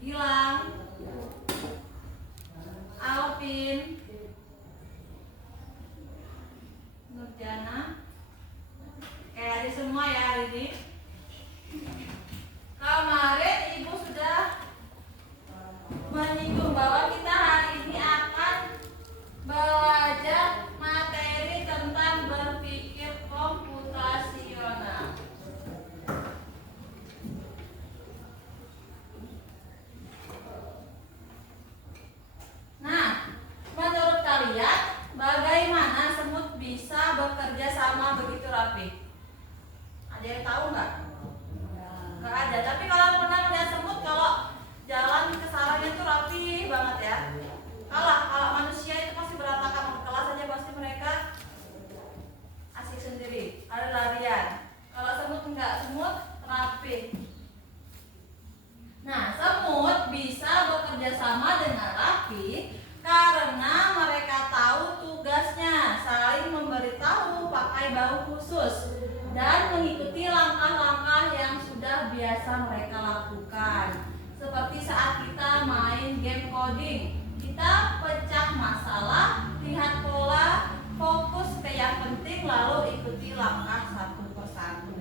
Gilang, Alvin, Nurjana. Kayak ada semua ya hari ini. Kemarin Ibu sudah menyinggung bahwa kita hari ini akan belajar materi tentang berpikir komputasional. Nah, menurut kalian bagaimana semut bisa bekerja sama begitu rapi? Ada yang tahu nggak? Nggak ada. Tapi kalau pernah melihat semut, kalau jalan ke sarangnya itu rapi banget ya. Kalau manusia itu pasti berantakan, kelas aja pasti mereka asik sendiri, ada larian. Kalau semut enggak, semut rapi. Nah, semut bisa bekerja sama dengan rapi karena mereka tahu tugasnya, saling memberitahu pakai bau khusus dan mengikuti langkah-langkah yang sudah biasa mereka lakukan. Seperti saat kita main game coding, kita pecah masalah, lihat pola, fokus ke yang penting, lalu ikuti langkah satu persatu.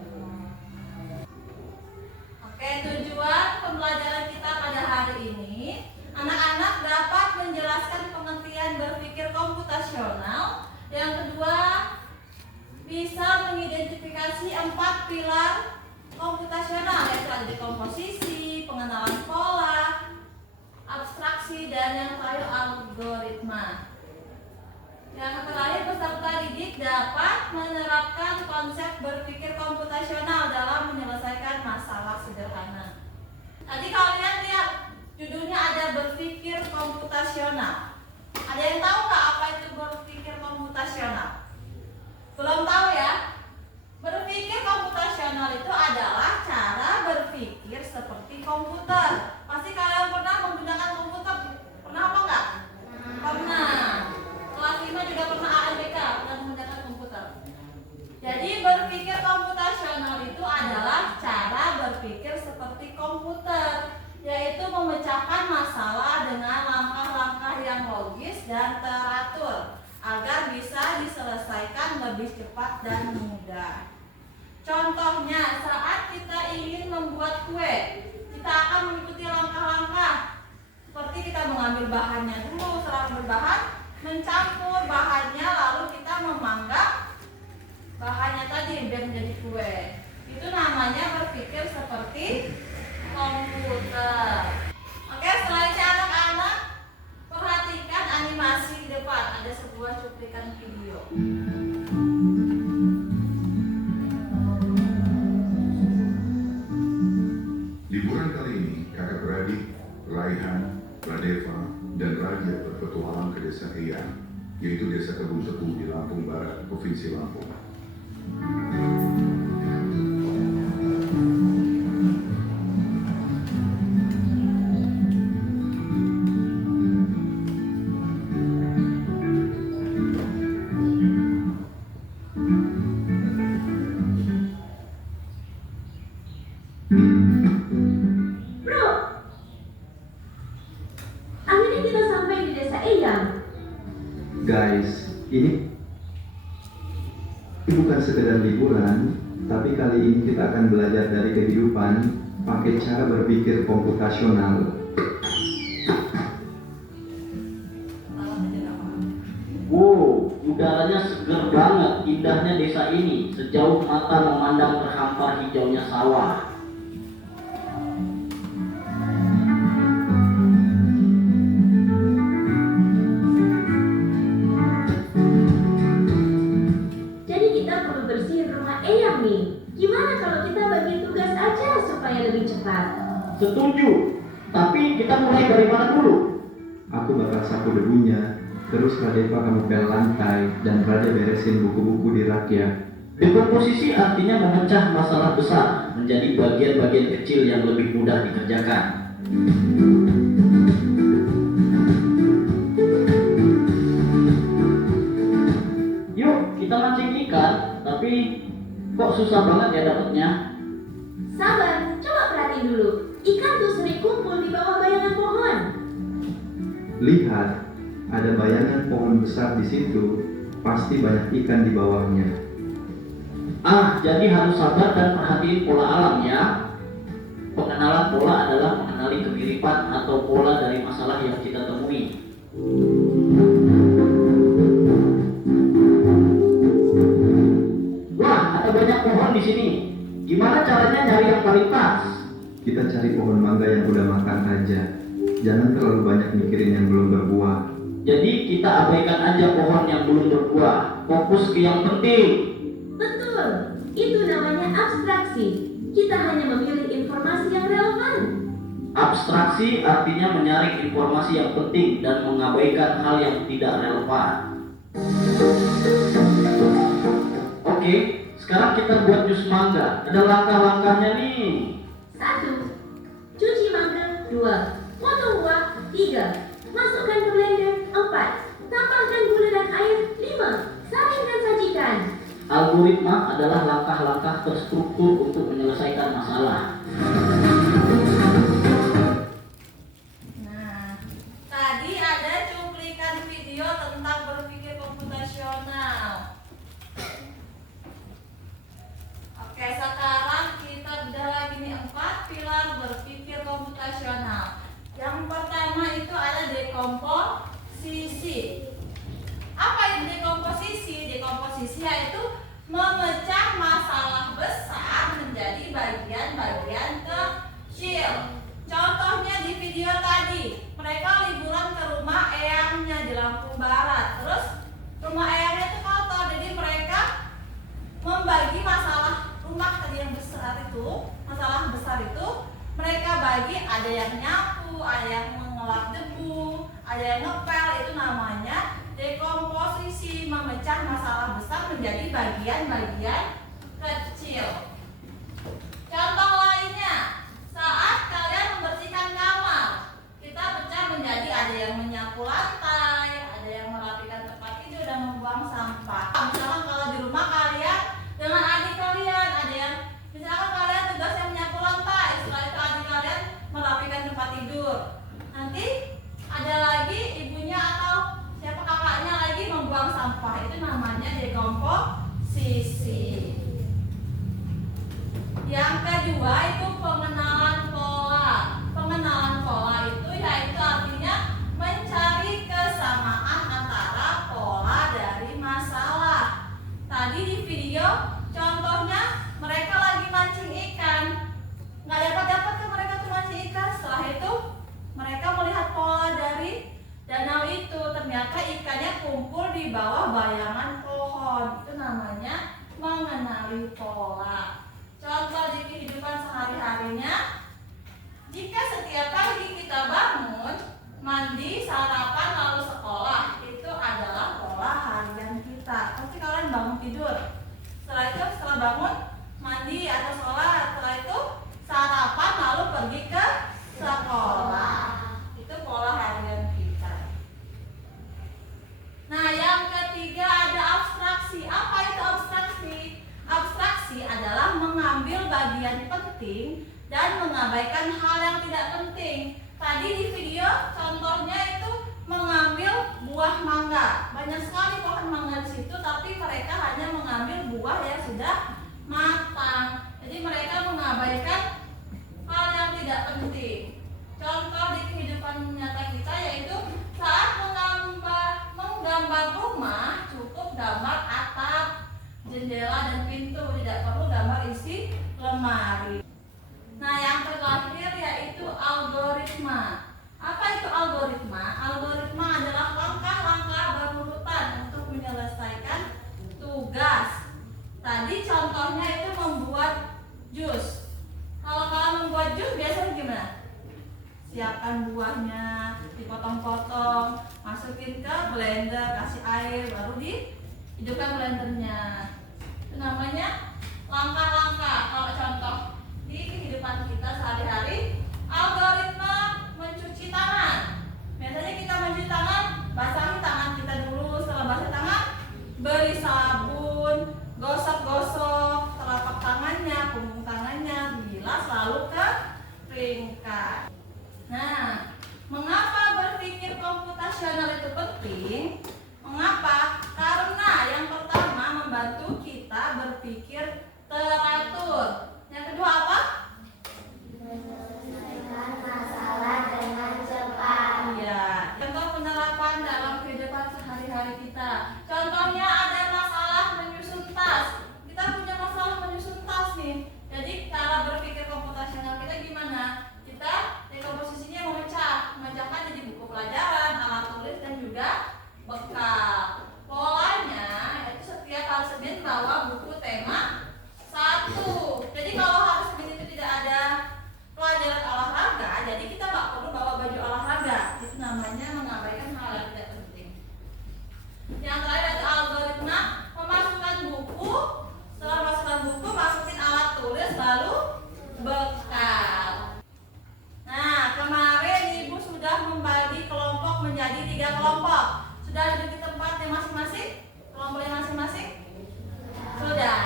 Oke, tujuan pembelajaran kita pada hari ini, anak-anak dapat menjelaskan pengertian berpikir komputasional. Yang kedua, bisa mengidentifikasi 4 pilar komputasional, yaitu ada dekomposisi, pengenalan pola, abstraksi, dan yang terakhir algoritma. Yang terakhir, peserta didik dapat menerapkan konsep berpikir komputasional dalam menyelesaikan masalah sederhana. Tadi kalian lihat judulnya ada berpikir komputasional. Ada yang tahu nggak apa itu berpikir komputasional? Belum tahu ya? Berpikir komputasional itu adalah cara berpikir seperti komputer. Pasti kalian pernah menggunakan komputer? Pernah apa enggak? Pernah. Kelas 5 juga pernah ALBK, pernah menggunakan komputer. Jadi berpikir komputasional itu adalah cara berpikir seperti komputer, yaitu memecahkan masalah dengan langkah-langkah yang logis dan teratur agar bisa diselesaikan lebih cepat dan mudah. Contohnya, saat kita ingin membuat kue, kita akan mengikuti langkah-langkah seperti kita mengambil bahannya dulu, setelah berbahan, mencampur bahannya, lalu kita memanggang bahannya tadi biar menjadi kue. Itu namanya berpikir seperti komputer. Oke, selanjutnya anak-anak perhatikan animasi di depan. Ada sebuah cuplikan video. Liburan kali ini, kakak beradik Raihan, Radeva, dan Raja berpetualang ke desa Eyang, yaitu desa Kebun Tebu di Lampung Barat, Provinsi Lampung. Guys, ini bukan sekedar liburan, tapi kali ini kita akan belajar dari kehidupan pakai cara berpikir komputasional. Wow, udaranya seger banget, indahnya desa ini, sejauh mata memandang terhampar hijaunya sawah. Setuju, tapi kita mulai dari mana dulu? Aku bakal sapu debunya, terus Radeva kamu pel lantai, dan Raja beresin buku-buku di rak ya. Dekomposisi artinya memecah masalah besar menjadi bagian-bagian kecil yang lebih mudah dikerjakan. Yuk, kita mancing ikan, tapi kok susah banget ya dapatnya? Sabar, coba perhatiin dulu. Ikan tuh sering kumpul di bawah bayang Lihat, ada bayangan pohon besar di situ, pasti banyak ikan di bawahnya. Jadi harus sabar dan perhatiin pola alam ya. Pengenalan pola adalah mengenali kemiripan atau pola dari masalah yang kita temui. Wah, ada banyak pohon di sini. Gimana caranya nyari yang paling pas? Kita cari pohon mangga yang udah makan aja. Jangan terlalu banyak mikirin yang belum berbuah. Jadi kita abaikan aja pohon yang belum berbuah. Fokus ke yang penting. Betul, itu namanya abstraksi. Kita hanya memilih informasi yang relevan. Abstraksi artinya menyaring informasi yang penting dan mengabaikan hal yang tidak relevan. Oke, sekarang kita buat jus mangga. Ada langkah-langkahnya nih. 1. Cuci mangga. 2. Potong buah. 3. Masukkan ke blender. 4. Tambahkan gula dan air. 5. Saring dan sajikan. Algoritma adalah langkah-langkah terstruktur untuk menyelesaikan masalah. Nah, tadi ada cuplikan video tentang berpikir komputasional. Oke, sekarang kita udah lagi nih 4 pilar berpikir komputasional. Yang pertama itu ada dekomposisi. Apa itu dekomposisi? Dekomposisi yaitu memecah masalah besar menjadi bagian-bagian kecil. Contohnya di video tadi, mereka liburan ke rumah eyangnya di Lampung Barat. Terus rumah eyangnya itu kotor, jadi mereka membagi masalah rumah tadi yang besar itu, masalah besar itu mereka bagi, ada yang nyapu, ada yang mengelap debu, ada yang ngepel. Itu namanya dekomposisi, memecah masalah besar menjadi bagian-bagian kecil. Contoh lainnya, saat kalian membersihkan kamar, kita pecah menjadi ada yang menyapu lantai, ada yang merapikan tempat tidur dan membuang sampah. Misalkan kalau di rumah kalian dengan adik kalian, ada yang misalkan kalian tugas yang menyapu lantai, setelah itu adik kalian merapikan tempat tidur. Nanti ada lagi ibunya atau siapa kakaknya lagi membuang sampah. Itu namanya dekomposisi. Yang kedua itu pengenalan pola. Pengenalan pola itu yaitu artinya mencari kesamaan antara pola dari masalah. Tadi di video contohnya mereka lagi mancing ikan, nggak dapat ke mereka tuh mancing ikan. Setelah itu mereka melihat pola dari danau itu, ternyata ikannya kumpul di bawah bayangan pohon. Itu namanya mengenali pola. Contoh di kehidupan sehari-harinya, jika setiap pagi kita bangun, mandi, sarapan, lalu sekolah, itu adalah pola harian kita. Pasti kalian bangun tidur, setelah itu setelah bangun mandi atau sekolah, setelah itu sarapan lalu pergi ke sekolah. Itu pola harian kita. Nah, yang ketiga ada abstraksi. Apa itu abstraksi? Abstraksi adalah mengambil bagian penting dan mengabaikan hal yang tidak penting. Tadi di video contohnya itu mengambil buah mangga. Banyak sekali pohon mangga di situ, tapi mereka hanya mengambil buah yang sudah matang. Jadi mereka mengabaikan hal yang tidak penting. Contoh di kehidupan nyata kita yaitu saat menggambar rumah, cukup gambar atap, jendela dan pintu, tidak perlu gambar isi lemari. Nah, yang terakhir yaitu algoritma. Apa itu algoritma? Algoritma adalah langkah-langkah berurutan untuk menyelesaikan tugas. Tadi contohnya itu membuat jus. Kalau kalian membuat jus biasanya gimana? Siapkan buahnya, dipotong-potong, masukin ke blender, kasih air, baru dihidupkan blendernya. Itu namanya langkah-langkah. Kalau contoh di kehidupan kita sehari-hari, algoritma mencuci tangan. Biasanya kita mencuci tangan, basahi tangan kita dulu. Setelah basah tangan, beri sabun, gosok-gosok telapak tangannya, punggung tangannya, bilas lalu keringkan. Nah, mengapa berpikir komputer komputasional itu penting. Mengapa? Karena yang pertama membantu kita berpikir teratur. Yang kedua apa? Menyelesaikan masalah dengan cepat. Iya, contoh penerapan dalam kehidupan sehari-hari kita. Contohnya ada masalah menyusun tas. Kita punya masalah menyusun tas nih. Jadi cara berpikir komputasional kita gimana? Kita dekomposisinya memecahkan jadi buku pelajaran, alat tulis dan juga bekal. Polanya itu setiap hari Senin bawa buku tema 1. Jadi kalau hari Senin itu tidak ada pelajaran olahraga, jadi kita nggak perlu bawa baju olahraga. Itu namanya mengabaikan hal yang tidak penting. Yang terakhir itu algoritma memasukkan buku. Setelah memasukkan buku, masukin alat tulis lalu bekal. Nah, kemarin Ibu sudah membagi kelompok menjadi 3 kelompok. Sudah duduk di tempatnya masing-masing? Kelompoknya masing-masing? Sudah.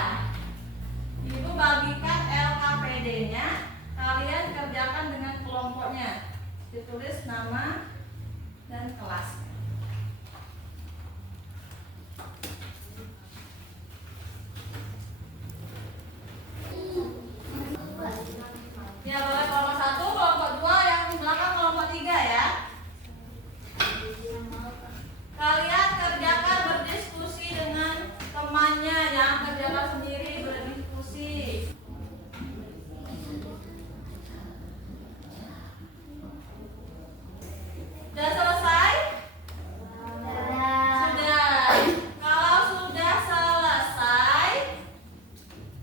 Ibu bagikan LKPD-nya. Kalian kerjakan dengan kelompoknya. Ditulis nama dan kelas. Ya, boleh kelompok 1, kelompok 2, yang di belakang kelompok 3 ya. Kalian kerjakan berdiskusi dengan temannya, jangan kerjakan sendiri, berdiskusi. Sudah selesai? Sudah. Kalau sudah selesai,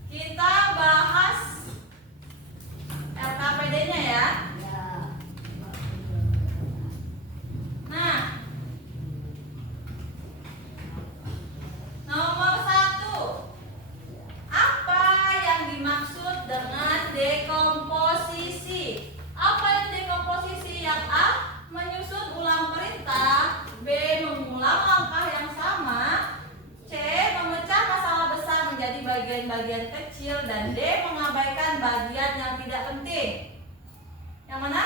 kita bahas LKPD-nya ya. Nah, nomor 1. Apa yang dimaksud dengan dekomposisi? Apa yang dekomposisi? Yang A, menyusun ulang perintah. B, mengulang langkah yang sama. C, memecah masalah besar menjadi bagian-bagian kecil. Dan D, mengabaikan bagian yang tidak penting. Yang mana?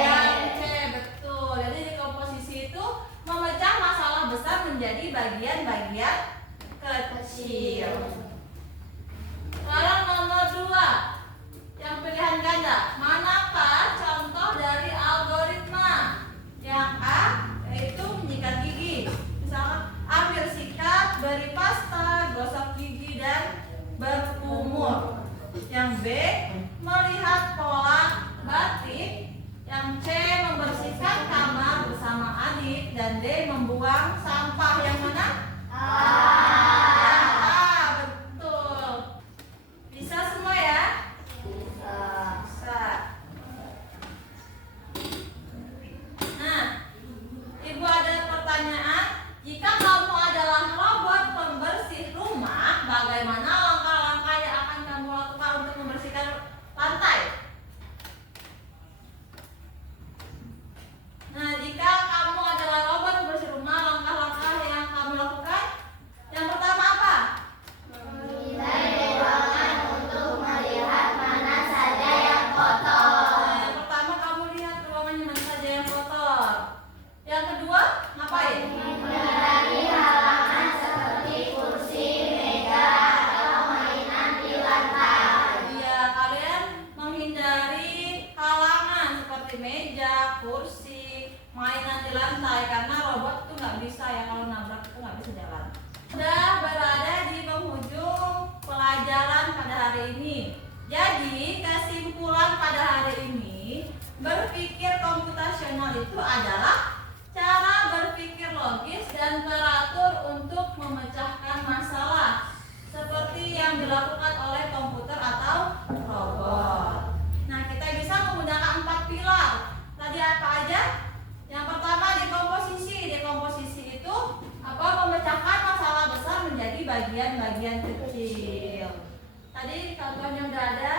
Yang C, betul. Jadi dekomposisi itu memecah masalah besar menjadi bagian-bagian kecil. Sekarang nomor 2, yang pilihan ganda. Manakah contoh dari algoritma? Yang A, yaitu menyikat gigi. Misalkan ambil sikat, beri pasta, gosok gigi dan berkumur. Yang B, melihat pola batik. Yang C, membersihkan kamar bersama adik. Dan D, membuang sampah. Yang mana? Yang A, betul. Bisa semua ya? Bisa. Nah, Ibu ada pertanyaan. Jika kamu adalah robot pembersih rumah, bagaimana langkah-langkah yang akan kamu lakukan untuk membersihkan lantai? Nah, jika kamu adalah robot pembersih rumah, langkah-langkah yang kamu lakukan? Yang pertama apa? Memindai ruangan untuk melihat mana saja yang kotor. Nah, yang pertama kamu lihat ruangannya mana saja yang kotor. Yang kedua, ngapain? Menghindari halaman seperti kursi, meja, atau mainan di lantai. Iya, kalian menghindari halangan seperti meja, kursi, mainan di lantai karena robot itu nggak bisa ya, kalau nabrak itu nggak bisa jalan. Sudah berada di penghujung pelajaran pada hari ini. Jadi kesimpulan pada hari ini, berpikir komputasional itu adalah cara berpikir logis dan teratur untuk memecahkan masalah seperti yang dilakukan oleh komputer atau robot. Nah, kita bisa menggunakan 4 pilar. Tadi apa aja? Yang pertama dekomposisi. Dekomposisi itu apa? Memecahkan masalah besar menjadi bagian-bagian kecil. Tadi contohnya udah ada.